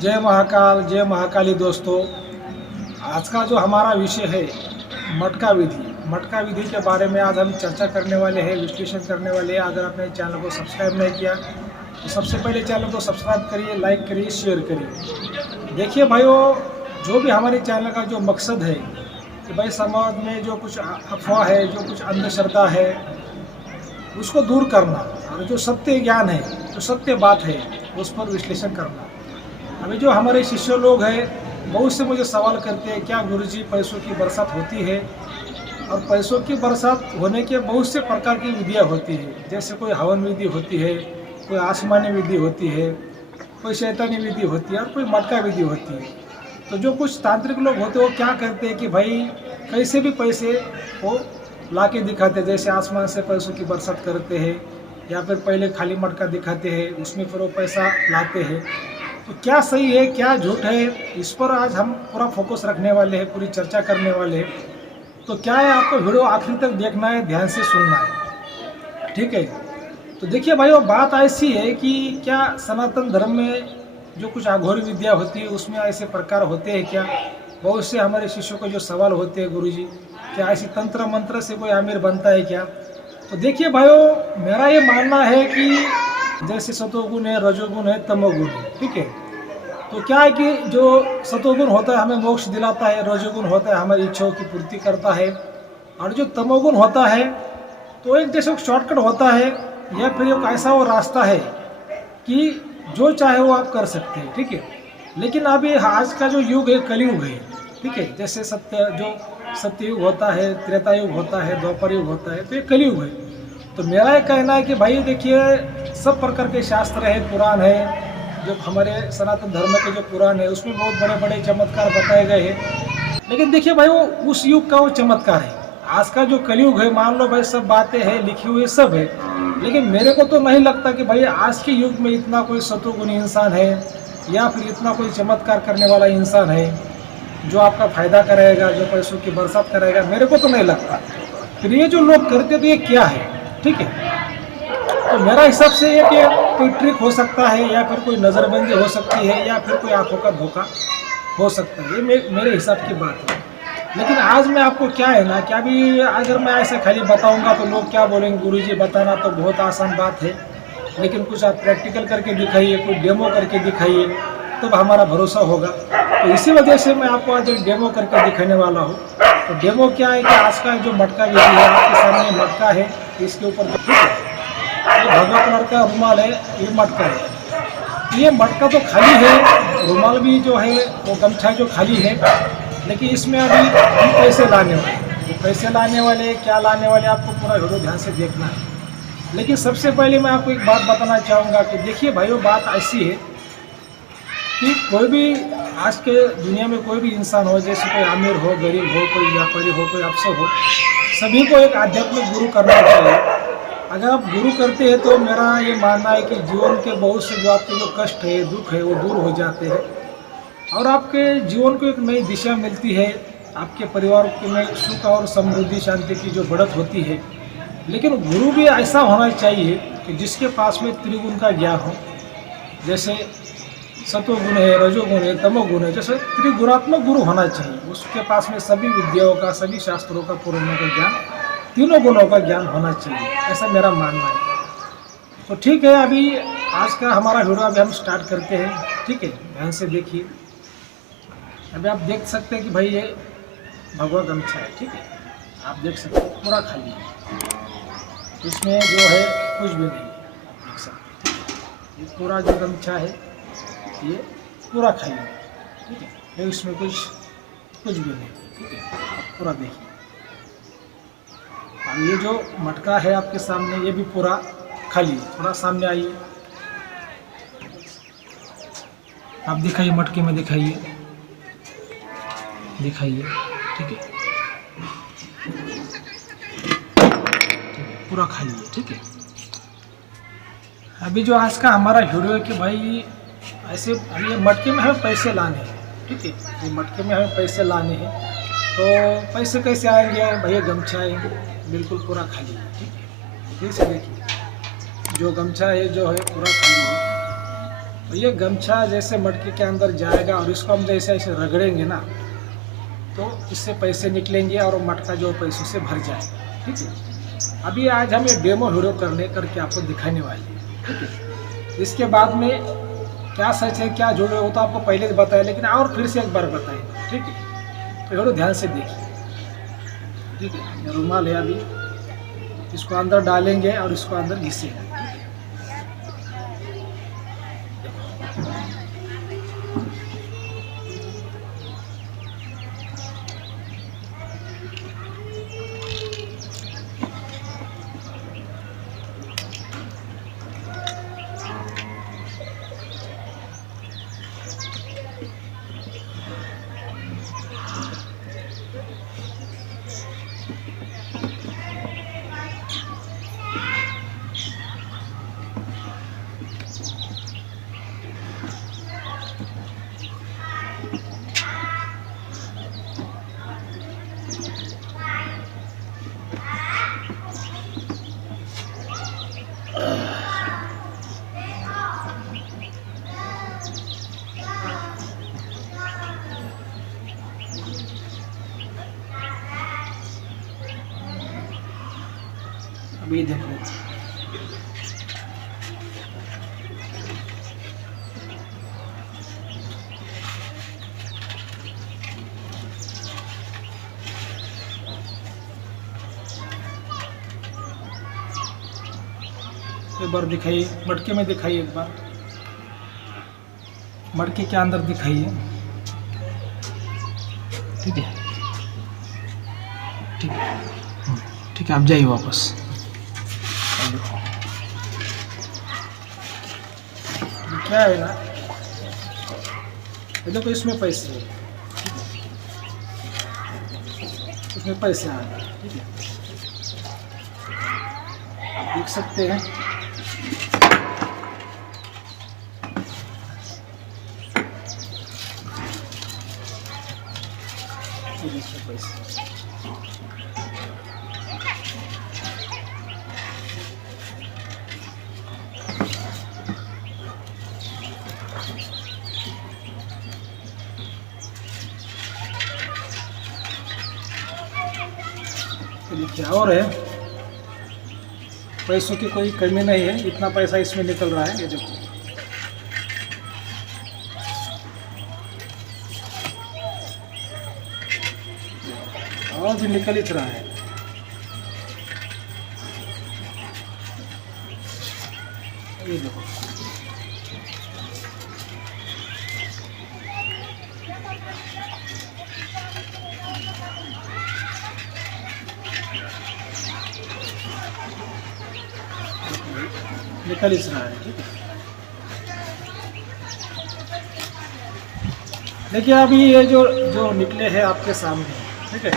जय महाकाल, जय महाकाली दोस्तों। आज का जो हमारा विषय है मटका विधि। मटका विधि के बारे में आज हम चर्चा करने वाले हैं, विश्लेषण करने वाले हैं। अगर आपने चैनल को सब्सक्राइब नहीं किया तो सबसे पहले चैनल को सब्सक्राइब करिए, लाइक करिए, शेयर करिए। देखिए भाइयों, जो भी हमारे चैनल का जो मकसद है कि भाई समाज में जो कुछ अफवाह है, जो कुछ अंधश्रद्धा है, उसको दूर करना और जो सत्य ज्ञान है, जो सत्य बात है, उस पर विश्लेषण करना। अभी जो हमारे शिष्य लोग हैं बहुत से मुझे सवाल करते हैं, क्या गुरुजी पैसों की बरसात होती है? और पैसों की बरसात होने के बहुत से प्रकार की विधियाँ होती है। जैसे कोई हवन विधि होती है, कोई आसमानी विधि होती है, कोई शैतानी विधि होती है और कोई मटका विधि होती है। तो जो कुछ तांत्रिक लोग होते हैं वो क्या करते हैं कि भाई कैसे भी पैसे वो ला के दिखाते हैं। जैसे आसमान से पैसों की बरसात करते हैं या फिर पहले खाली मटका दिखाते हैं, उसमें फिर वो पैसा लाते हैं। तो क्या सही है, क्या झूठ है, इस पर आज हम पूरा फोकस रखने वाले हैं, पूरी चर्चा करने वाले हैं। तो क्या है, आपको वीडियो आखिरी तक देखना है, ध्यान से सुनना है, ठीक है। तो देखिए भाइयों, बात ऐसी है कि क्या सनातन धर्म में जो कुछ अघोरी विद्या होती है उसमें ऐसे प्रकार होते हैं क्या? बहुत से हमारे शिष्यों को जो सवाल होते हैं, गुरुजी क्या ऐसी तंत्र मंत्र से कोई आमिर बनता है क्या? तो देखिए भाइयों, मेरा ये मानना है कि जैसे सतोगुण है, रजोगुण है, तमोगुण है, ठीक है। तो क्या है कि जो सतोगुण होता है हमें मोक्ष दिलाता है, रजोगुण होता है हमारी इच्छाओं की पूर्ति करता है, और जो तमोगुण होता है तो एक जैसे शॉर्टकट होता है या फिर एक ऐसा वो रास्ता है कि जो चाहे वो आप कर सकते हैं, ठीक है। लेकिन अभी आज का जो युग है कलयुग है, ठीक है। जैसे सत्ययुग होता है, त्रेता युग होता है, द्वापर युग होता है, तो ये कलयुग है। तो मेरा ये कहना है कि भाई देखिए, सब प्रकार के शास्त्र है, पुराण है, जो हमारे सनातन धर्म के जो पुराण है उसमें बहुत बड़े बड़े चमत्कार बताए गए हैं। लेकिन देखिए भाई, वो उस युग का वो चमत्कार है। आज का जो कलयुग है, मान लो भाई सब बातें हैं, लिखी हुई सब है, लेकिन मेरे को तो नहीं लगता कि भाई आज के युग में इतना कोई सतोगुणी इंसान है या फिर इतना कोई चमत्कार करने वाला इंसान है जो आपका फायदा करेगा, जो पैसों की बरसात करेगा। मेरे को तो नहीं लगता। फिर ये जो लोग करते तो ये क्या है, ठीक है। तो मेरा हिसाब से ये कि कोई ट्रिक हो सकता है या फिर कोई नज़रबंदी हो सकती है या फिर कोई आंखों का धोखा हो सकता है। ये मेरे हिसाब की बात है। लेकिन आज मैं आपको क्या है ना कि अभी अगर मैं ऐसे खाली बताऊंगा तो लोग क्या बोलेंगे, गुरुजी बताना तो बहुत आसान बात है, लेकिन कुछ आप प्रैक्टिकल करके दिखाइए, कोई डेमो करके दिखाइए, तब हमारा भरोसा होगा। तो इसी वजह से मैं आपको आज एक डेमो करके दिखाने वाला हूँ। तो डेमो क्या है कि आज का जो मटका विधि है, आपके सामने मटका है, इसके ऊपर ये भगवा कलर का रुमाल है, ये मटका है। ये मटका तो खाली है, रुमाल भी जो है वो गमछा जो खाली है, लेकिन इसमें अभी हम पैसे लाने वाले हैं। वो पैसे लाने वाले, क्या लाने वाले, आपको पूरा वीडियो ध्यान से देखना है। लेकिन सबसे पहले मैं आपको एक बात बताना चाहूँगा कि देखिए भाइयों, बात ऐसी है कि कोई भी आज के दुनिया में कोई भी इंसान हो, जैसे कोई अमीर हो, गरीब हो, कोई व्यापारी हो, कोई अफसर हो, सभी को एक आध्यात्मिक गुरु करना चाहिए। अगर आप गुरु करते हैं तो मेरा ये मानना है कि जीवन के बहुत से जो आपके जो कष्ट है, दुख है, वो दूर हो जाते हैं और आपके जीवन को एक नई दिशा मिलती है। आपके परिवार के में सुख और समृद्धि, शांति की जो बढ़त होती है। लेकिन गुरु भी ऐसा होना चाहिए कि जिसके पास में त्रिगुण का ज्ञान हो। जैसे सतोगुण है, रजोगुण है, तमोगुण है, जैसे त्रिगुणात्मक गुरु होना चाहिए। उसके पास में सभी विद्याओं का, सभी शास्त्रों का, पुराणों का ज्ञान, तीनों गुणों का ज्ञान होना चाहिए, ऐसा मेरा मानना है। तो ठीक है, अभी आज का हमारा वीडियो अभी हम स्टार्ट करते हैं, ठीक है। ध्यान से देखिए। अभी आप देख सकते हैं कि भाई ये भगवा गमछा है, ठीक है। आप देख सकते हैं पूरा खाली है, इसमें जो है कुछ भी नहीं है, आप देख सकते हैं। ये पूरा जो गमछा है ये पूरा खाली है, ठीक है। इसमें कुछ भी नहीं, ठीक है। आप पूरा देखिए। अब ये जो मटका है आपके सामने, ये भी पूरा खाली है। थोड़ा सामने आइए, आप दिखाइए, मटके में दिखाइए, ठीक है। पूरा खाली है, ठीक है। अभी जो आज का हमारा वीडियो है कि भाई ऐसे ये मटके में हमें पैसे लाने हैं, ठीक है। ये मटके में हमें पैसे लाने हैं, तो पैसे कैसे आएंगे? भैया गमछा है बिल्कुल पूरा खाली है, ठीक है। फिर से देखिए, जो गमछा है जो है पूरा खाली है, तो ये गमछा जैसे मटके के अंदर जाएगा और इसको हम जैसे ऐसे रगड़ेंगे ना, तो इससे पैसे निकलेंगे और मटका जो पैसों से भर जाएगा। ठीक है, अभी आज हम ये डेमो वीडियो करके आपको दिखाने वाले हैं। ठीक है, इसके बाद में क्या सच है क्या झूठ है वो तो आपको पहले से बताया, लेकिन और फिर से एक बार बताएंगे। ठीक है, तो वीडियो ध्यान से देखिए। ठीक है, ये रुमाल है, अभी इसको अंदर डालेंगे और इसको अंदर घिसेंगे। अभी देखो, एक बार दिखाइए, मटके में दिखाइए, एक बार मटके के अंदर दिखाइए। ठीक है, ठीक है, ठीक है, आप जाइए वापस। क्या है ना, ये देखो इसमें पैसे हैं, इसमें पैसे आ गए। ठीक है, आप देख सकते हैं। ये देखिए पैसे, देखिए और है, पैसों की कोई कमी नहीं है, इतना पैसा इसमें निकल रहा है। ये देखो, और भी निकल ही रहा है। ये देखो, निकल ही रहा है। ठीक है, देखिए अभी ये जो जो निकले हैं आपके सामने। ठीक है,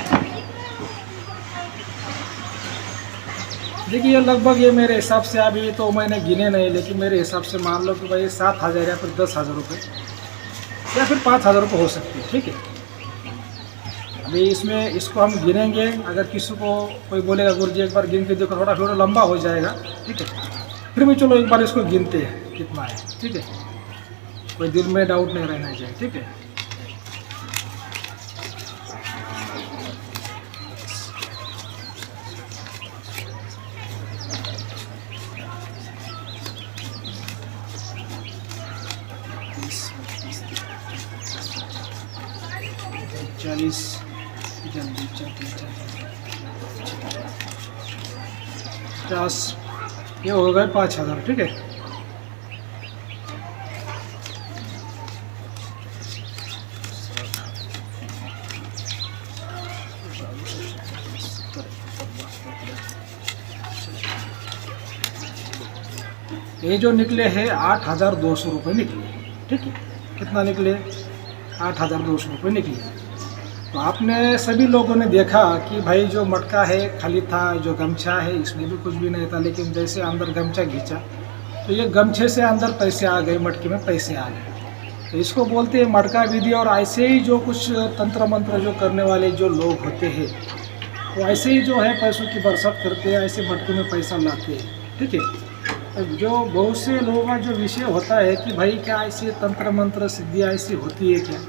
देखिए लगभग ये मेरे हिसाब से, अभी तो मैंने गिने नहीं, लेकिन मेरे हिसाब से मान लो कि भाई 7,000 या फिर 10,000 रुपये या फिर 5,000 रुपये हो सकते हैं। ठीक है, अभी इसमें इसको हम गिनेंगे। अगर किसी को कोई बोलेगा गुरुजी एक बार गिन के देखो, थोड़ा वीडियो लंबा हो जाएगा। ठीक है, फिर भी चलो एक बार इसको गिनते हैं कितना है। ठीक है, कोई दिल में डाउट नहीं रहना चाहिए। ठीक है, चालीस, जल्दी 50, ये हो गए 5,000। ठीक है, ये जो निकले हैं 8,200 रुपये निकले। ठीक है, कितना निकले? 8,200 रुपये निकले। तो आपने सभी लोगों ने देखा कि भाई जो मटका है खाली था, जो गमछा है इसमें भी कुछ भी नहीं था, लेकिन जैसे अंदर गमछा खींचा तो ये गमछे से अंदर पैसे आ गए, मटके में पैसे आ गए। तो इसको बोलते हैं मटका विधि। और ऐसे ही जो कुछ तंत्र मंत्र जो करने वाले जो लोग होते हैं वो ऐसे ही जो है पैसों की बरसात करते हैं, ऐसे मटके में पैसा लाते हैं। ठीक है, जो बहुत से लोगों का जो विषय होता है कि भाई क्या ऐसी तंत्र मंत्र सिद्धियाँ ऐसी होती है क्या,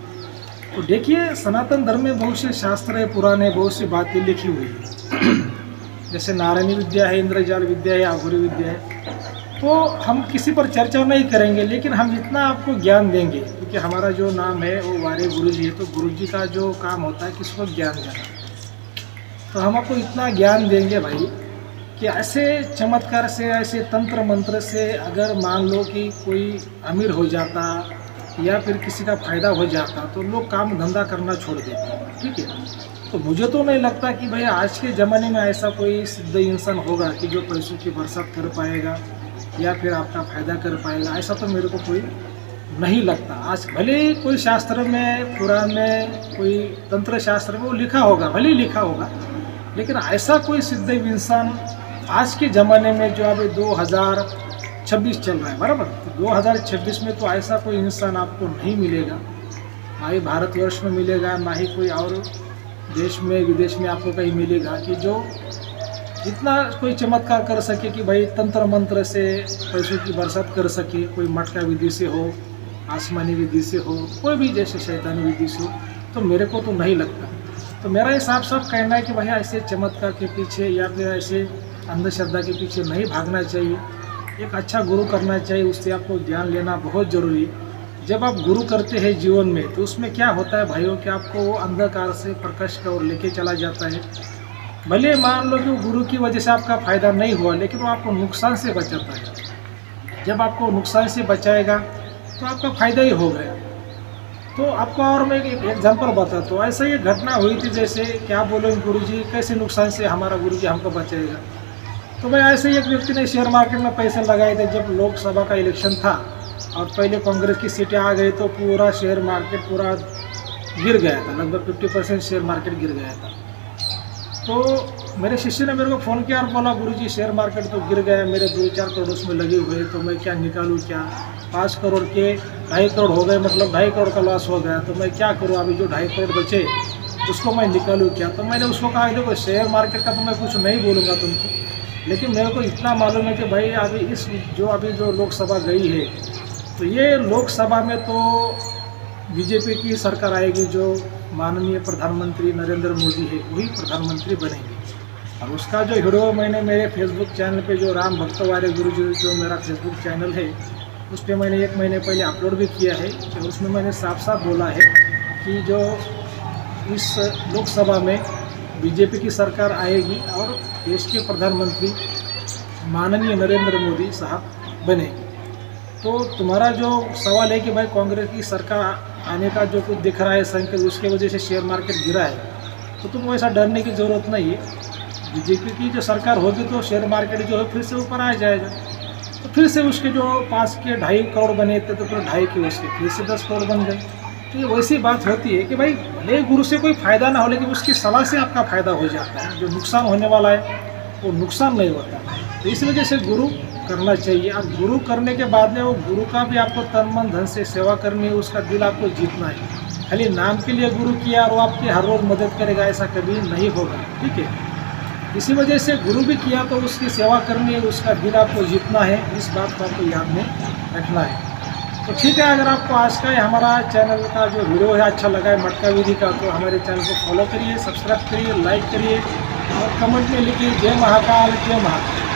तो देखिए सनातन धर्म में बहुत से शास्त्र है, पुराने बहुत सी बातें लिखी हुई है। जैसे नारायणी विद्या है, इंद्रजाल विद्या है, आहुरी विद्या है। तो हम किसी पर चर्चा नहीं करेंगे, लेकिन हम इतना आपको ज्ञान देंगे, क्योंकि हमारा जो नाम है वो वारे गुरु जी है, तो गुरु जी का जो काम होता है किसी को ज्ञान देना। तो हम आपको इतना ज्ञान देंगे भाई कि ऐसे चमत्कार से, ऐसे तंत्र मंत्र से अगर मान लो कि कोई अमीर हो जाता या फिर किसी का फायदा हो जाता तो लोग काम धंधा करना छोड़ देते, ठीक है। तो मुझे तो नहीं लगता कि भाई आज के ज़माने में ऐसा कोई सिद्ध इंसान होगा कि जो पैसों की बरसात कर पाएगा या फिर आपका फायदा कर पाएगा, ऐसा तो मेरे को कोई नहीं लगता। आज भले ही कोई शास्त्र में, पुराण में, कोई तंत्र शास्त्र में वो लिखा होगा, भले ही लिखा होगा, लेकिन ऐसा कोई सिद्ध इंसान आज के ज़माने में जो अभी 2026 चल रहा है बराबर, तो 2026 में तो ऐसा कोई इंसान आपको नहीं मिलेगा, ना ही भारतवर्ष में मिलेगा, ना ही कोई और देश में विदेश में आपको कहीं मिलेगा कि जो इतना कोई चमत्कार कर सके कि भाई तंत्र मंत्र से पैसों की बरसात कर सके। कोई मटका विधि से हो, आसमानी विधि से हो, कोई भी जैसे शैतानी विधि से हो, तो मेरे को तो नहीं लगता। तो मेरा ये साफ साफ कहना है कि भाई ऐसे चमत्कार के पीछे या फिर ऐसे अंधश्रद्धा के पीछे नहीं भागना चाहिए। एक अच्छा गुरु करना चाहिए, उससे आपको ज्ञान लेना बहुत ज़रूरी है। जब आप गुरु करते हैं जीवन में, तो उसमें क्या होता है भाइयों कि आपको वो अंधकार से प्रकाश की ओर लेके चला जाता है। भले मान लो कि वो गुरु की वजह से आपका फ़ायदा नहीं हुआ, लेकिन वो आपको नुकसान से बचाता है। जब आपको नुकसान से बचाएगा तो आपका फ़ायदा ही हो गया। तो आपको और मैं एक एग्जाम्पल बताता हूँ। ऐसा ये घटना हुई थी, जैसे क्या बोलो गुरुजी कैसे नुकसान से हमारा गुरुजी हमको बचाएगा। तो भाई ऐसे ही एक व्यक्ति ने शेयर मार्केट में पैसे लगाए थे। जब लोकसभा का इलेक्शन था और पहले कांग्रेस की सीटें आ गई तो पूरा शेयर मार्केट पूरा गिर गया था, लगभग 50% शेयर मार्केट गिर गया था। तो मेरे शिष्य ने मेरे को फ़ोन किया और बोला गुरुजी शेयर मार्केट तो गिर गया, मेरे 2-4 करोड़ उसमें लगे हुए, तो मैं क्या निकालूँ क्या, 5 करोड़ के 2.5 करोड़ हो गए, मतलब 2.5 करोड़ का लॉस हो गया। तो मैं क्या करूँ, अभी जो 2.5 करोड़ बचे उसको मैं निकालूँ क्या। तो मैंने उसको कहा देखो शेयर मार्केट का तो मैं कुछ नहीं बोलूँगा तुमको, लेकिन मेरे को इतना मालूम है कि भाई अभी जो लोकसभा गई है, तो ये लोकसभा में तो बीजेपी की सरकार आएगी, जो माननीय प्रधानमंत्री नरेंद्र मोदी है वही प्रधानमंत्री बनेंगे। और उसका जो वीडियो मैंने मेरे फेसबुक चैनल पे, जो राम भक्त वारे गुरु जो मेरा फेसबुक चैनल है, उस पर मैंने 1 महीने पहले अपलोड भी किया है। तो उसमें मैंने साफ साफ बोला है कि जो इस लोकसभा में बीजेपी की सरकार आएगी और देश के प्रधानमंत्री माननीय नरेंद्र मोदी साहब बनेंगे। तो तुम्हारा जो सवाल है कि भाई कांग्रेस की सरकार आने का जो कुछ दिख रहा है संकेत, उसके वजह से शेयर मार्केट गिरा है, तो तुमको ऐसा डरने की ज़रूरत नहीं है। बीजेपी की जो सरकार होगी तो शेयर मार्केट जो है फिर से ऊपर आ जाएगा। तो फिर से उसके जो 5 के 2.5 करोड़ बने थे तो फिर 2.5 के उसके फिर से 10 करोड़ बन गए। तो ये वैसी बात होती है कि भाई भले गुरु से कोई फ़ायदा ना हो, लेकिन उसकी सलाह से आपका फ़ायदा हो जाता है। जो नुकसान होने वाला है वो नुकसान नहीं होता। तो इस वजह से गुरु करना चाहिए। और गुरु करने के बाद में वो गुरु का भी आपको तन मन धन से सेवा करनी है, उसका दिल आपको जीतना है। खाली नाम के लिए गुरु किया और वो आपकी हर रोज़ मदद करेगा, ऐसा कभी नहीं होगा, ठीक है। इसी वजह से गुरु भी किया तो उसकी सेवा करनी है, उसका दिल आपको जीतना है। इस बात को आपको याद में रखना है। तो ठीक है, अगर आपको आज का हमारा चैनल का जो वीडियो है अच्छा लगा है मटका विधि का, तो हमारे चैनल को फॉलो करिए, सब्सक्राइब करिए, लाइक करिए और कमेंट में लिखिए जय महाकाल, जय महाकाल।